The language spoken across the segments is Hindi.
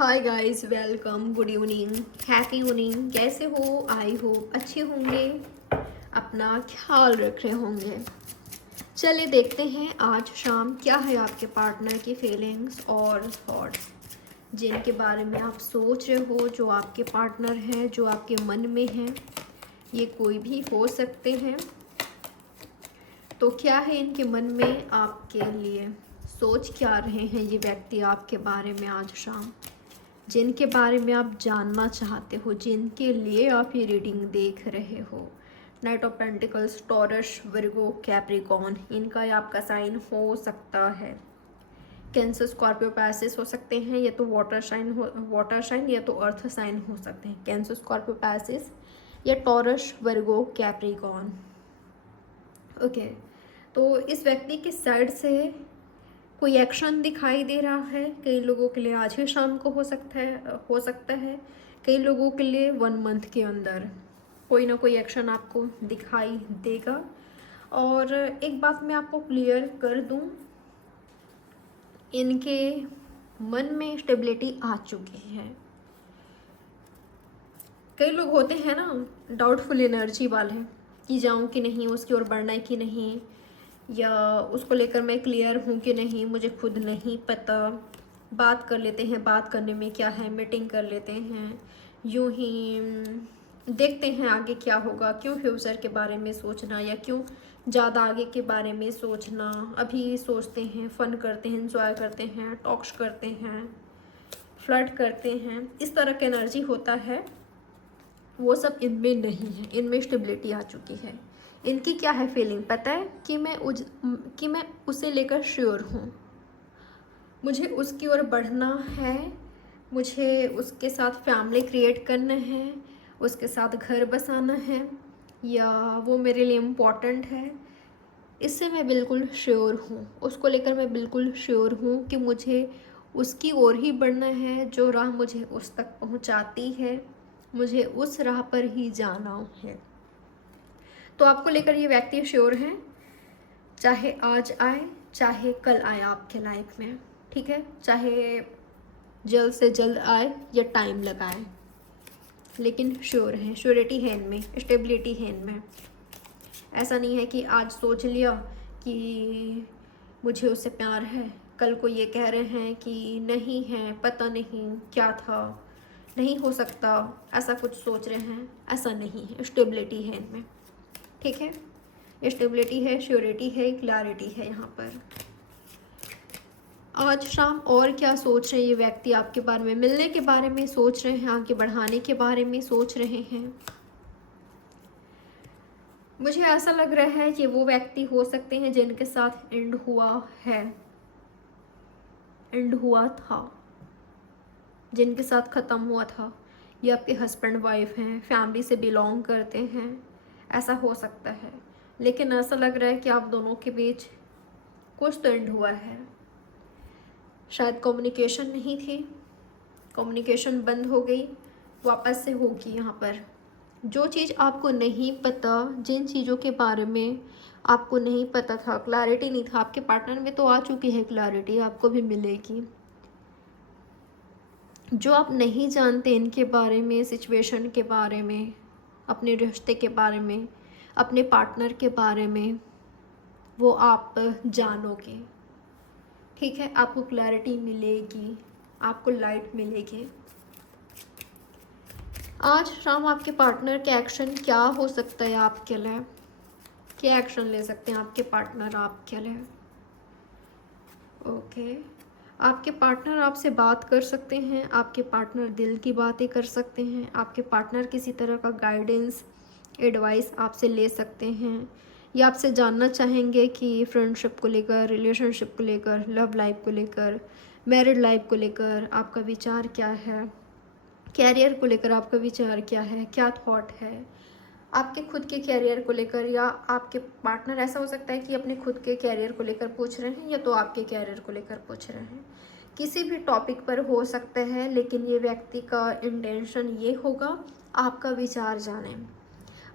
Hi guys, welcome, good evening, happy evening. कैसे हो? आई होप अच्छे होंगे, अपना ख्याल रख रहे होंगे। चलिए देखते हैं आज शाम क्या है आपके पार्टनर की फीलिंग्स और थॉट्स, जिनके बारे में आप सोच रहे हो, जो आपके पार्टनर हैं, जो आपके मन में हैं। ये कोई भी हो सकते हैं। तो क्या है इनके मन में आपके लिए, सोच क्या रहे हैं ये व्यक्ति आपके बारे में आज शाम, जिनके बारे में आप जानना चाहते हो, जिनके लिए आप ये रीडिंग देख रहे हो। Night of pentacles, taurus, Virgo, Capricorn, इनका या आपका साइन हो सकता है। कैंसर, स्कॉर्पियो, पैसिस हो सकते हैं। या तो वाटर साइन या तो अर्थ साइन हो सकते हैं। कैंसर, स्कॉर्पियो, पैसिस या टॉरस, वर्गो, कैप्रिकॉन। ओके, तो इस व्यक्ति के साइड से कोई एक्शन दिखाई दे रहा है। कई लोगों के लिए आज ही शाम को हो सकता है। कई लोगों के लिए 1 मंथ के अंदर कोई ना कोई एक्शन आपको दिखाई देगा। और एक बात मैं आपको क्लियर कर दूं, इनके मन में स्टेबिलिटी आ चुकी है। कई लोग होते हैं ना डाउटफुल एनर्जी वाले, कि जाऊं कि नहीं, उसकी ओर बढ़ना है कि नहीं, या उसको लेकर मैं क्लियर हूँ कि नहीं, मुझे खुद नहीं पता। बात कर लेते हैं, बात करने में क्या है, मीटिंग कर लेते हैं, यूं ही देखते हैं आगे क्या होगा। क्यों फ्यूचर के बारे में सोचना, या क्यों ज़्यादा आगे के बारे में सोचना। अभी सोचते हैं, फन करते हैं, इंजॉय करते हैं, टॉक्स करते हैं, फ्लर्ट करते हैं, इस तरह का एनर्जी होता है। वो सब इनमें नहीं है, इनमें स्टेबिलिटी आ चुकी है। इनकी क्या है फीलिंग पता है, कि मैं उसे लेकर श्योर हूँ, मुझे उसकी ओर बढ़ना है, मुझे उसके साथ फैमिली क्रिएट करना है, उसके साथ घर बसाना है, या वो मेरे लिए इम्पॉर्टेंट है। इससे मैं बिल्कुल श्योर हूँ, उसको लेकर मैं बिल्कुल श्योर हूँ कि मुझे उसकी ओर ही बढ़ना है। जो राह मुझे उस तक पहुँचाती है, मुझे उस राह पर ही जाना है। तो आपको लेकर ये व्यक्ति श्योर हैं, चाहे आज आए, चाहे कल आए आपके लाइफ में, ठीक है। चाहे जल्द से जल्द आए या टाइम लगाए, लेकिन श्योर है, श्योरिटी है इनमें, स्टेबिलिटी है इनमें। ऐसा नहीं है कि आज सोच लिया कि मुझे उससे प्यार है, कल को ये कह रहे हैं कि नहीं है, पता नहीं क्या था, नहीं हो सकता, ऐसा कुछ सोच रहे हैं। ऐसा नहीं है, स्टेबिलिटी है इनमें, ठीक है। स्टेबिलिटी है, श्योरिटी है, क्लैरिटी है यहाँ पर। आज शाम और क्या सोच रहे हैं ये व्यक्ति आपके बारे में, मिलने के बारे में सोच रहे हैं, आगे बढ़ाने के बारे में सोच रहे हैं। मुझे ऐसा लग रहा है कि वो व्यक्ति हो सकते हैं जिनके साथ एंड हुआ है, एंड हुआ था, जिनके साथ ख़त्म हुआ था। ये आपके हस्बैंड वाइफ हैं, फैमिली से बिलोंग करते हैं, ऐसा हो सकता है। लेकिन ऐसा लग रहा है कि आप दोनों के बीच कुछ तो एंड हुआ है। शायद कम्युनिकेशन नहीं थी, कम्युनिकेशन बंद हो गई, वापस से होगी। यहाँ पर जो चीज़ आपको नहीं पता, जिन चीज़ों के बारे में आपको नहीं पता था, क्लैरिटी नहीं था, आपके पार्टनर में तो आ चुकी है क्लैरिटी, आपको भी मिलेगी। जो आप नहीं जानते इनके बारे में, सिचुएशन के बारे में, अपने रिश्ते के बारे में, अपने पार्टनर के बारे में, वो आप जानोगे, ठीक है। आपको क्लैरिटी मिलेगी, आपको लाइट मिलेगी। आज शाम आपके पार्टनर के एक्शन क्या हो सकता है आपके लिए, क्या एक्शन ले सकते हैं आपके पार्टनर आपके लिए। ओके, आपके पार्टनर आपसे बात कर सकते हैं, आपके पार्टनर दिल की बातें कर सकते हैं, आपके पार्टनर किसी तरह का गाइडेंस, एडवाइस आपसे ले सकते हैं, या आपसे जानना चाहेंगे कि फ्रेंडशिप को लेकर, रिलेशनशिप को लेकर, लव लाइफ को लेकर, मैरिड लाइफ को लेकर आपका विचार क्या है, कैरियर को लेकर आपका विचार क्या है, क्या थॉट है आपके खुद के कैरियर को लेकर। या आपके पार्टनर ऐसा हो सकता है कि अपने खुद के कैरियर को लेकर पूछ रहे हैं, या तो आपके कैरियर को लेकर पूछ रहे हैं। किसी भी टॉपिक पर हो सकता है, लेकिन ये व्यक्ति का इंटेंशन ये होगा आपका विचार जाने,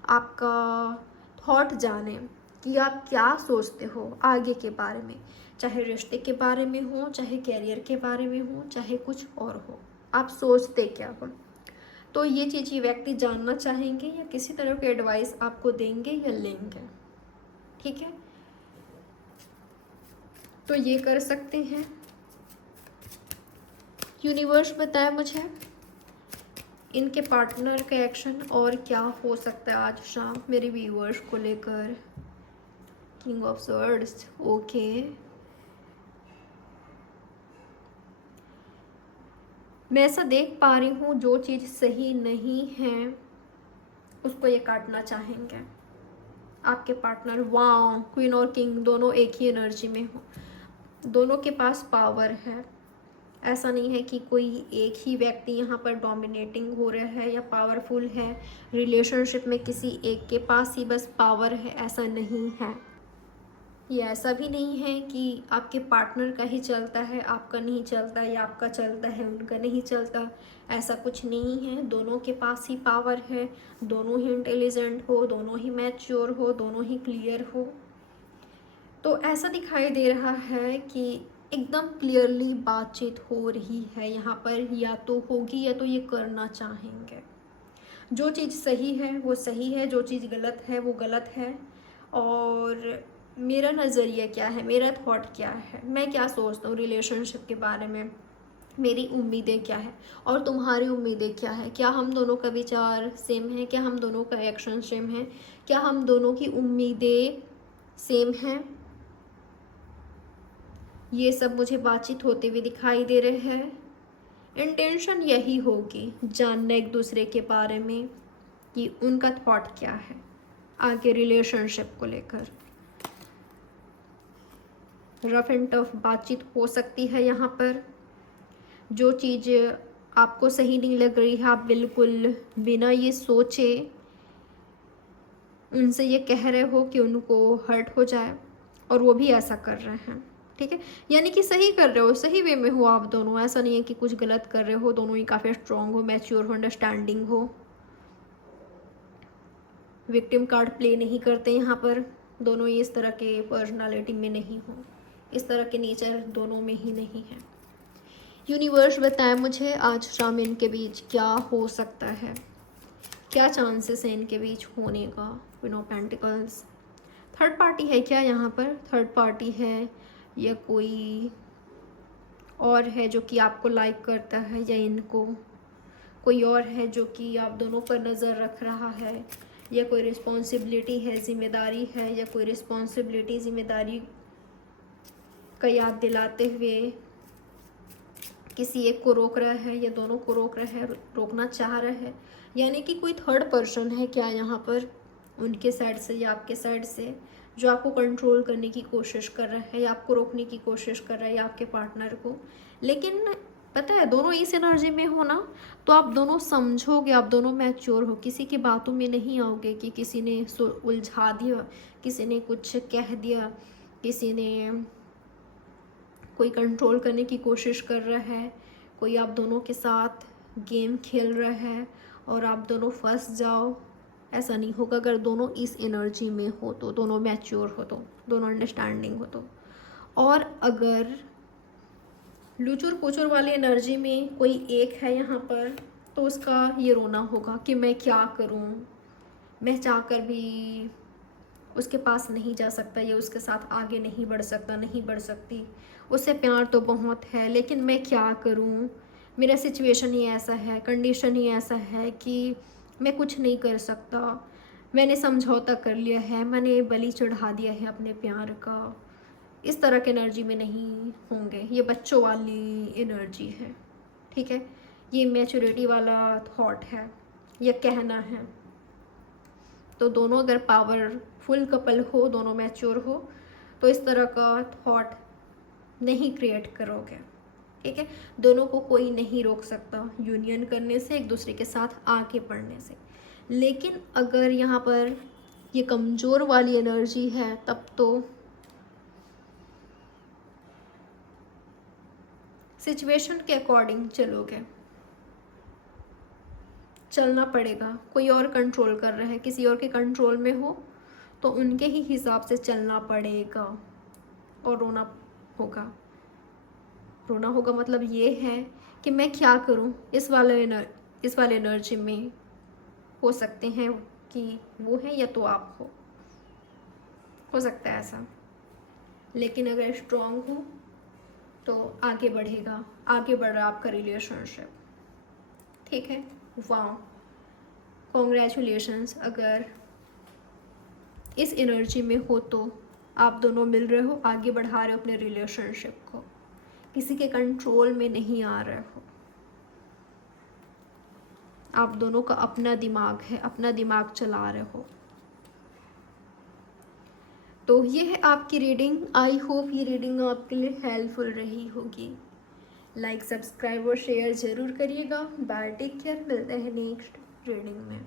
आपका थॉट जाने, कि आप क्या सोचते हो आगे के बारे में, चाहे रिश्ते के बारे में हो, चाहे कैरियर के बारे में हो, चाहे कुछ और हो। आप सोचते क्या हो। तो ये चीज़ ये व्यक्ति जानना चाहेंगे या किसी तरह की एडवाइस आपको देंगे या लेंगे, ठीक है। तो ये कर सकते हैं। यूनिवर्स बताए मुझे इनके पार्टनर का एक्शन और क्या हो सकता है आज शाम मेरे व्यूअर्स को लेकर। King of swords, okay. मैं ऐसा देख पा रही हूँ जो चीज़ सही नहीं है उसको ये काटना चाहेंगे आपके पार्टनर। वाओ, क्वीन और किंग दोनों एक ही एनर्जी में हो, दोनों के पास पावर है। ऐसा नहीं है कि कोई एक ही व्यक्ति यहाँ पर डोमिनेटिंग हो रहा है या पावरफुल है, रिलेशनशिप में किसी एक के पास ही बस पावर है, ऐसा नहीं है। ये ऐसा भी नहीं है कि आपके पार्टनर का ही चलता है, आपका नहीं चलता, या आपका चलता है उनका नहीं चलता, ऐसा कुछ नहीं है। दोनों के पास ही पावर है, दोनों ही इंटेलिजेंट हो, दोनों ही मैच्योर हो, दोनों ही क्लियर हो। तो ऐसा दिखाई दे रहा है कि एकदम क्लियरली बातचीत हो रही है यहाँ पर, या तो होगी या तो ये करना चाहेंगे। जो चीज़ सही है वो सही है, जो चीज़ गलत है वो गलत है। और मेरा नज़रिया क्या है, मेरा थॉट क्या है, मैं क्या सोचता हूँ रिलेशनशिप के बारे में, मेरी उम्मीदें क्या है और तुम्हारी उम्मीदें क्या है। क्या हम दोनों का विचार सेम है, क्या हम दोनों का एक्शन सेम है, क्या हम दोनों की उम्मीदें सेम हैं। ये सब मुझे बातचीत होते हुए दिखाई दे रहे हैं। इंटेंशन यही होगी, जानना एक दूसरे के बारे में कि उनका थॉट क्या है आगे रिलेशनशिप को लेकर। रफ एंड टफ बातचीत हो सकती है यहाँ पर। जो चीज़ आपको सही नहीं लग रही है आप बिल्कुल बिना ये सोचे उनसे ये कह रहे हो कि उनको हर्ट हो जाए, और वो भी ऐसा कर रहे हैं, ठीक है। यानी कि सही कर रहे हो, सही वे में हो आप दोनों, ऐसा नहीं है कि कुछ गलत कर रहे हो। दोनों ही काफ़ी स्ट्रांग हो, मैच्योर हो, अंडरस्टैंडिंग हो, विक्टिम कार्ड प्ले नहीं करते यहाँ पर। दोनों ही इस तरह के पर्सनालिटी में नहीं हो, इस तरह के नेचर दोनों में ही नहीं है। यूनिवर्स बताए मुझे आज शाम इनके बीच क्या हो सकता है, क्या चांसेस है इनके बीच होने का। Queen of pentacles, third party है क्या यहाँ पर, थर्ड पार्टी है या कोई और है जो कि आपको लाइक करता है, या इनको कोई और है जो कि आप दोनों पर नज़र रख रहा है, या कोई रिस्पॉन्सिबिलिटी है, जिम्मेदारी है, या कोई रिस्पॉन्सिबिलिटी जिम्मेदारी का याद दिलाते हुए किसी एक को रोक रहा है, या दोनों को रोक रहा है, रोकना चाह रहा है। यानी कि कोई थर्ड पर्सन है क्या यहाँ पर उनके साइड से या आपके साइड से, जो आपको कंट्रोल करने की कोशिश कर रहा है, या आपको रोकने की कोशिश कर रहा है, या आपके पार्टनर को। लेकिन पता है दोनों इस एनर्जी में हो ना, तो आप दोनों समझोगे, आप दोनों मैच्योर हो, किसी की बातों में नहीं आओगे कि किसी ने उलझा दिया, किसी ने कुछ कह दिया, किसी ने कोई कंट्रोल करने की कोशिश कर रहा है, कोई आप दोनों के साथ गेम खेल रहा है और आप दोनों फंस जाओ। ऐसा नहीं होगा अगर दोनों इस एनर्जी में हो तो, दोनों मैच्योर हो तो, दोनों अंडरस्टैंडिंग हो तो। और अगर लुचुर पुचुर वाली एनर्जी में कोई एक है यहाँ पर, तो उसका ये रोना होगा कि मैं क्या करूँ, मैं चाहकर भी उसके पास नहीं जा सकता, या उसके साथ आगे नहीं बढ़ सकता, नहीं बढ़ सकती। उससे प्यार तो बहुत है लेकिन मैं क्या करूँ, मेरा सिचुएशन ही ऐसा है, कंडीशन ही ऐसा है कि मैं कुछ नहीं कर सकता। मैंने समझौता कर लिया है, मैंने बलि चढ़ा दिया है अपने प्यार का। इस तरह की एनर्जी में नहीं होंगे, ये बच्चों वाली एनर्जी है, ठीक है। ये मैच्योरिटी वाला थॉट है, ये कहना है। तो दोनों अगर पावरफुल कपल हो, दोनों मैच्योर हो, तो इस तरह का थॉट नहीं क्रिएट करोगे, ठीक है। दोनों को कोई नहीं रोक सकता यूनियन करने से, एक दूसरे के साथ आगे बढ़ने से। लेकिन अगर यहाँ पर ये कमज़ोर वाली एनर्जी है, तब तो सिचुएशन के अकॉर्डिंग चलोगे, चलना पड़ेगा। कोई और कंट्रोल कर रहा है, किसी और के कंट्रोल में हो तो उनके ही हिसाब से चलना पड़ेगा और रोना होगा। रोना होगा मतलब ये है कि मैं क्या करूं। इस वाले एनर्जी में हो सकते हैं कि वो है या तो आप हो सकता है ऐसा। लेकिन अगर स्ट्रॉन्ग हो तो आगे बढ़ेगा, आगे बढ़ रहा आपका रिलेशनशिप, ठीक है। वाह, कॉन्ग्रेचुलेशंस। अगर इस एनर्जी में हो तो आप दोनों मिल रहे हो, आगे बढ़ा रहे हो अपने रिलेशनशिप को, किसी के कंट्रोल में नहीं आ रहे हो। आप दोनों का अपना दिमाग है, अपना दिमाग चला रहे हो। तो ये है आपकी रीडिंग। आई होप ये रीडिंग आपके लिए हेल्पफुल रही होगी। लाइक, सब्सक्राइब और शेयर ज़रूर करिएगा। बाय, टेक केयर, मिलते हैं नेक्स्ट रीडिंग में।